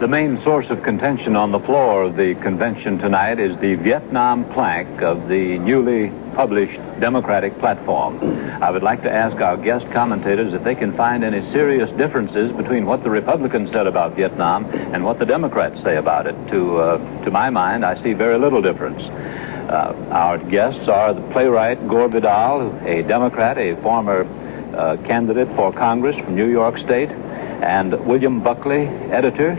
The main source of contention on the floor of the convention tonight is the Vietnam plank of the newly published Democratic platform. I would like to ask our guest commentators if they can find any serious differences between what the Republicans said about Vietnam and what the Democrats say about it. To my mind, I see very little difference. Our guests are the playwright Gore Vidal, a Democrat, a former candidate for Congress from New York State, and William Buckley, editor,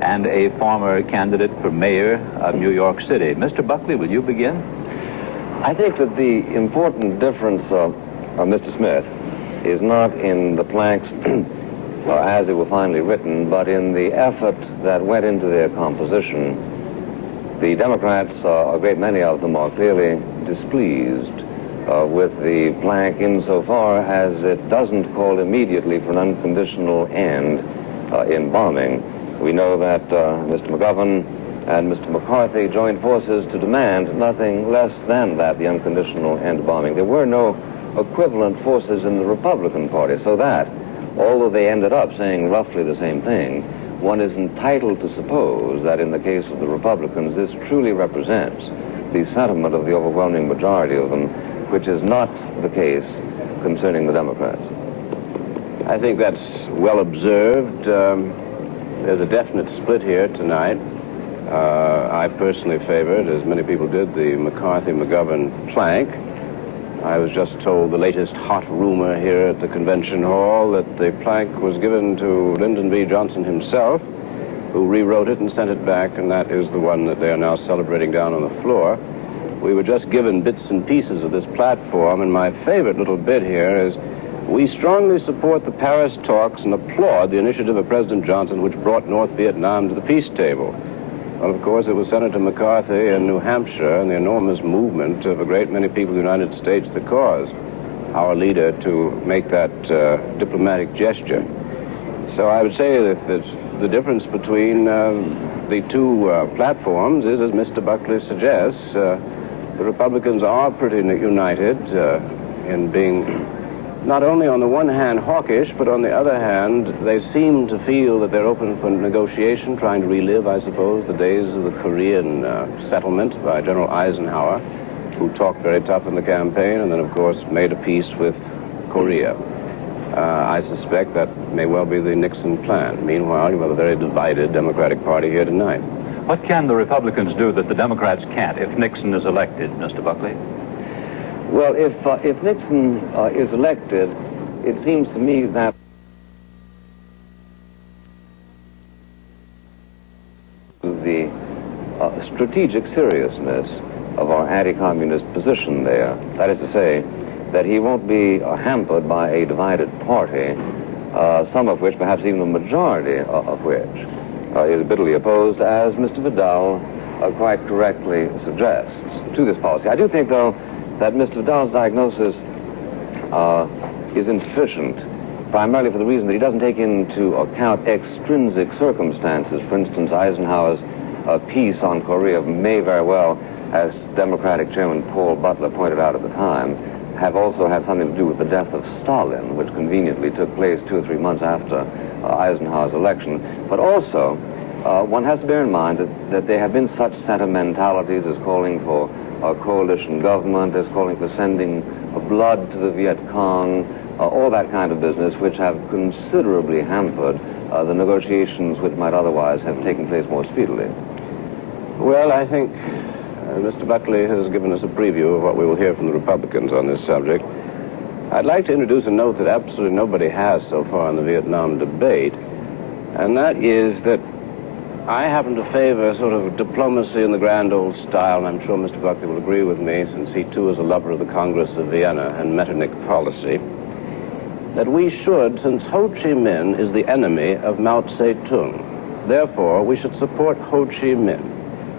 and a former candidate for mayor of New York City. Mr. Buckley, will you begin? I think that the important difference, Mr. Smith, is not in the planks as they were finally written, but in the effort that went into their composition. The Democrats, a great many of them, are clearly displeased with the plank insofar as it doesn't call immediately for an unconditional end in bombing. We know that Mr. McGovern and Mr. McCarthy joined forces to demand nothing less than that, the unconditional end of bombing. There were no equivalent forces in the Republican Party, so that, although they ended up saying roughly the same thing, one is entitled to suppose that in the case of the Republicans, this truly represents the sentiment of the overwhelming majority of them, which is not the case concerning the Democrats. I think that's well observed. There's a definite split here tonight. I personally favored, as many people did, the McCarthy-McGovern plank. I was just told the latest hot rumor here at the convention hall that the plank was given to Lyndon B. Johnson himself, who rewrote it and sent it back, and that is the one that they are now celebrating down on the floor. We were just given bits and pieces of this platform, and my favorite little bit here is, we strongly support the Paris talks and applaud the initiative of President Johnson, which brought North Vietnam to the peace table. Well, of course, it was Senator McCarthy in New Hampshire and the enormous movement of a great many people in the United States that caused our leader to make that diplomatic gesture. So I would say that the difference between the two platforms is, as Mr. Buckley suggests, the Republicans are pretty united in being not only on the one hand hawkish, but on the other hand, they seem to feel that they're open for negotiation, trying to relive, I suppose, the days of the Korean settlement by General Eisenhower, who talked very tough in the campaign and then, of course, made a peace with Korea. I suspect that may well be the Nixon plan. Meanwhile, you have a very divided Democratic Party here tonight. What can the Republicans do that the Democrats can't if Nixon is elected, Mr. Buckley? Well, if Nixon is elected, it seems to me that the strategic seriousness of our anti-communist position there. That is to say, that he won't be hampered by a divided party, some of which, perhaps even a majority of which, is bitterly opposed, as Mr. Vidal quite correctly suggests, to this policy. I do think, though, that Mr. Vidal's diagnosis is insufficient, primarily for the reason that he doesn't take into account extrinsic circumstances. For instance, Eisenhower's peace on Korea may very well, as Democratic Chairman Paul Butler pointed out at the time, have also had something to do with the death of Stalin, which conveniently took place 2 or 3 months after Eisenhower's election. But also, one has to bear in mind that there have been such sentimentalities as calling for a coalition government, as calling for sending blood to the Viet Cong, all that kind of business, which have considerably hampered the negotiations which might otherwise have taken place more speedily. Well, I think Mr. Buckley has given us a preview of what we will hear from the Republicans on this subject. I'd like to introduce a note that absolutely nobody has so far in the Vietnam debate, and that is that I happen to favor sort of diplomacy in the grand old style, and I'm sure Mr. Buckley will agree with me, since he too is a lover of the Congress of Vienna and Metternich policy, that we should, since Ho Chi Minh is the enemy of Mao Zedong, therefore we should support Ho Chi Minh.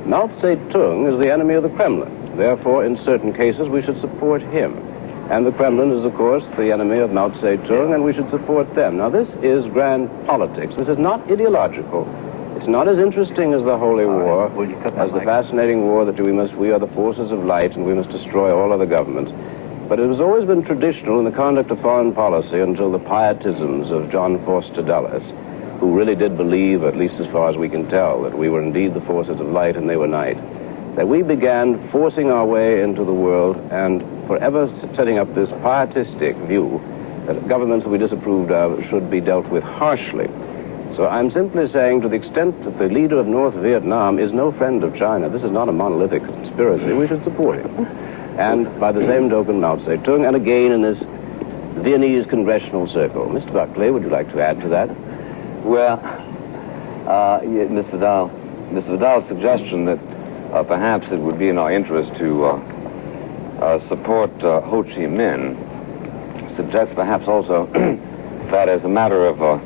Mao Zedong is the enemy of the Kremlin, therefore in certain cases we should support him. And the Kremlin is, of course, the enemy of Mao Zedong, and we should support them. Now, this is grand politics. This is not ideological. It's not as interesting as the Holy War, as the fascinating war that we are the forces of light and we must destroy all other governments. But it has always been traditional in the conduct of foreign policy until the pietisms of John Foster Dulles, who really did believe, at least as far as we can tell, that we were indeed the forces of light and they were night, that we began forcing our way into the world and forever setting up this pietistic view that governments that we disapproved of should be dealt with harshly. So I'm simply saying, to the extent that the leader of North Vietnam is no friend of China, this is not a monolithic conspiracy, we should support him. And by the same token, Mao Zedong, and again in this Viennese congressional circle. Mr. Buckley, would you like to add to that? Well, yeah, Ms. Vidal's suggestion that perhaps it would be in our interest to support Ho Chi Minh suggests perhaps also that as a matter of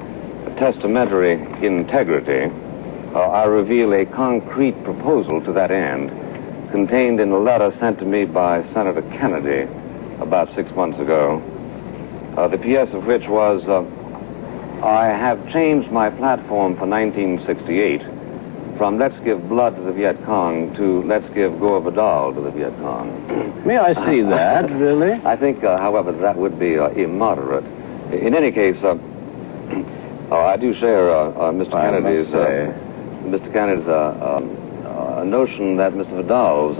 testamentary integrity, I reveal a concrete proposal to that end contained in a letter sent to me by Senator Kennedy about 6 months ago, the PS of which was, I have changed my platform for 1968 from let's give blood to the Viet Cong to let's give Gore Vidal to the Viet Cong. May I see that, really? I think, however, that would be immoderate. In any case, I do share Mr. Kennedy's notion that Mr. Vidal's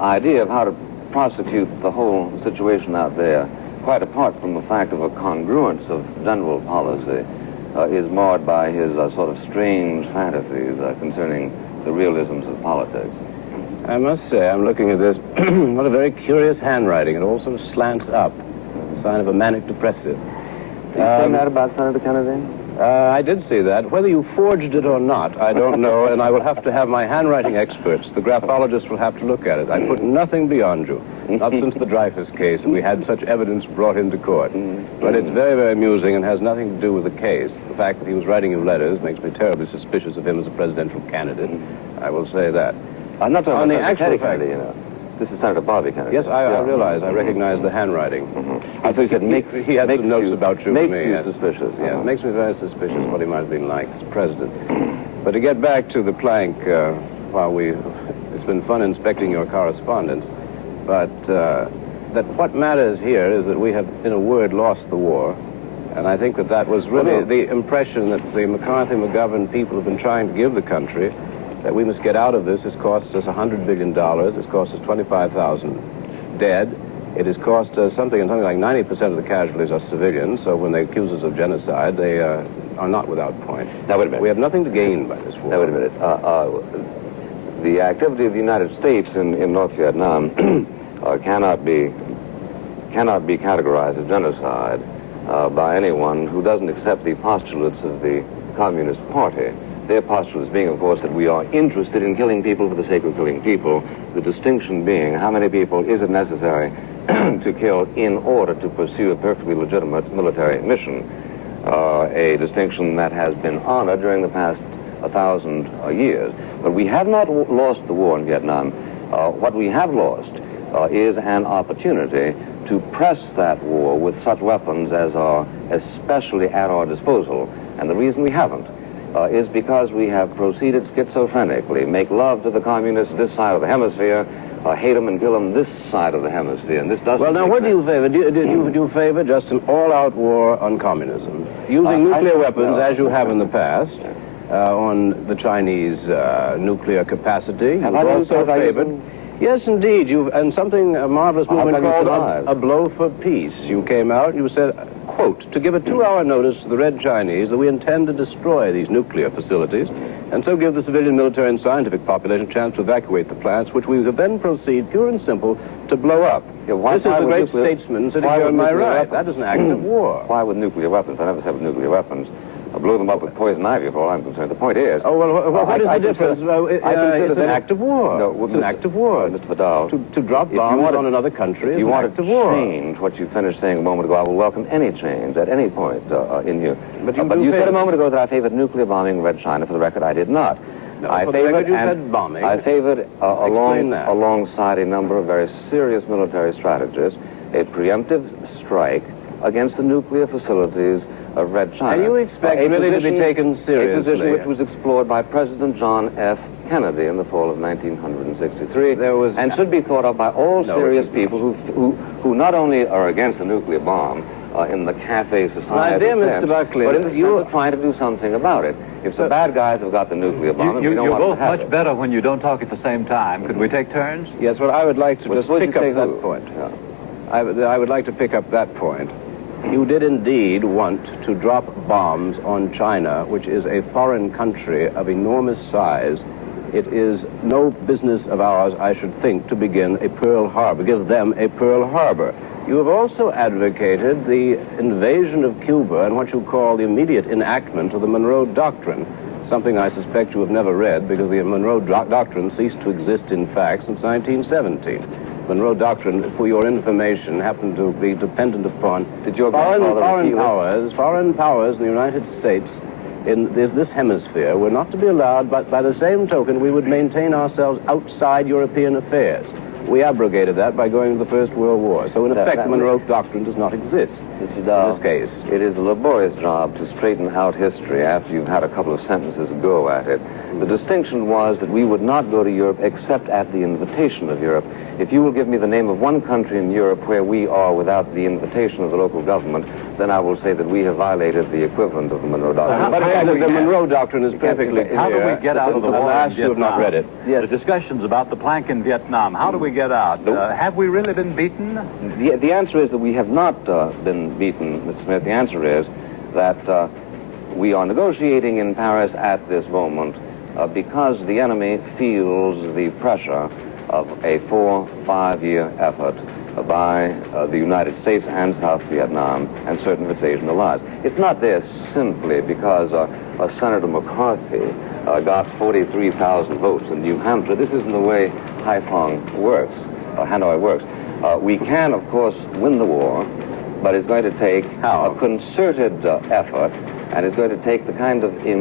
idea of how to prosecute the whole situation out there, quite apart from the fact of a congruence of general policy, is marred by his sort of strange fantasies concerning the realisms of politics. I must say, I'm looking at this. What a very curious handwriting. It also slants up, a sign of a manic depressive. Did you say that about Senator Kennedy? I did see that. Whether you forged it or not, I don't know, and I will have to have my handwriting experts, the graphologists, will have to look at it. I put nothing beyond you, not since the Dreyfus case, and we had such evidence brought into court. But it's very, very amusing and has nothing to do with the case. The fact that he was writing you letters makes me terribly suspicious of him as a presidential candidate. I will say that. I'm not talking on the about actual fact, you know. This is Senator Bobby Kennedy. Yes, I realize. I recognize the handwriting. So he said, he had some notes about you makes for me. You yes. suspicious. Yeah, it makes me very suspicious what he might have been like as president. But to get back to the plank, it's been fun inspecting your correspondence, but that what matters here is that we have, in a word, lost the war. And I think that was really the impression that the McCarthy-McGovern people have been trying to give the country, that we must get out of this. It's cost us $100 billion. It's cost us 25,000 dead. It has cost us something like 90% of the casualties are civilians, so when they accuse us of genocide, they are not without point. Now, wait a minute. We have nothing to gain by this war. Now, wait a minute. The activity of the United States in North Vietnam cannot be categorized as genocide by anyone who doesn't accept the postulates of the Communist Party. Their postulates being, of course, that we are interested in killing people for the sake of killing people, the distinction being how many people is it necessary to kill in order to pursue a perfectly legitimate military mission, a distinction that has been honored during the past 1,000 years. But we have not lost the war in Vietnam. What we have lost is an opportunity to press that war with such weapons as are especially at our disposal. And the reason we haven't is because we have proceeded schizophrenically, make love to the communists this side of the hemisphere, hate them and kill them this side of the hemisphere, and this doesn't. Well, now, what do you favor? Do you favor just an all-out war on communism, using nuclear weapons as you have in the past, on the Chinese nuclear capacity? Have I also favored? Yes, indeed. And something, a marvelous movement called a blow for peace. You came out, you said, quote, to give a 2-hour notice to the Red Chinese that we intend to destroy these nuclear facilities, and so give the civilian, military, and scientific population a chance to evacuate the plants, which we would then proceed, pure and simple, to blow up. Yeah, this is the great statesman sitting here on my right. That is an act of war. Why with nuclear weapons? I never said with nuclear weapons. I'll blow them up with poison ivy, for all I'm concerned. The point is... Oh, well, what is the difference? It's an act of war. No, it's an act of war. Mr. Vidal... To drop bombs on another country is an act of war. If you want to change what you finished saying a moment ago, I will welcome any change at any point in you. But you said a moment ago that I favored nuclear bombing Red China. For the record, I did not. No, I favored, you said bombing. I favored, alongside a number of very serious military strategies, a preemptive strike against the nuclear facilities of Red China. And you expect really to be taken seriously? A position which was explored by President John F. Kennedy in the fall of 1963, and should be thought of by all serious people who not only are against the nuclear bomb, in the cafe My society dear sense, Mr. Buckley, but in the sense of trying to do something about it. If the bad guys have got the nuclear bomb, and we don't You're want them both to have much it. better when you don't talk at the same time. Could we take turns? Yes, well, I would like to Well, just suppose you pick up say that who? point. Yeah. I would like to pick up that point. You did indeed want to drop bombs on China, which is a foreign country of enormous size. It is no business of ours, I should think, to begin a Pearl Harbor, give them a Pearl Harbor. You have also advocated the invasion of Cuba and what you call the immediate enactment of the Monroe Doctrine, something I suspect you have never read because the Monroe Doctrine ceased to exist in fact since 1917. Monroe Doctrine, for your information, happened to be dependent upon foreign powers in the United States in this hemisphere were not to be allowed, but by the same token, we would maintain ourselves outside European affairs. We abrogated that by going to the First World War. So, in effect, the Monroe Doctrine does not exist Mr. Vidal, in this case. It is a laborious job to straighten out history after you've had a couple of sentences go at it. The distinction was that we would not go to Europe except at the invitation of Europe. If you will give me the name of one country in Europe where we are without the invitation of the local government, then I will say that we have violated the equivalent of the Monroe Doctrine. But the Monroe Doctrine is perfectly clear. How do we get out of the war in Alas, you have not read it. Yes. The discussions about the plank in Vietnam, how do we get out? Have we really been beaten? The answer is that we have not been beaten, Mr. Smith. The answer is that we are negotiating in Paris at this moment because the enemy feels the pressure of a 4-5-year effort by the United States and South Vietnam and certain of its Asian allies. It's not this simply because Senator McCarthy got 43,000 votes in New Hampshire. This isn't the way Haiphong works, Hanoi works. We can, of course, win the war, but it's going to take a concerted effort, and it's going to take the kind of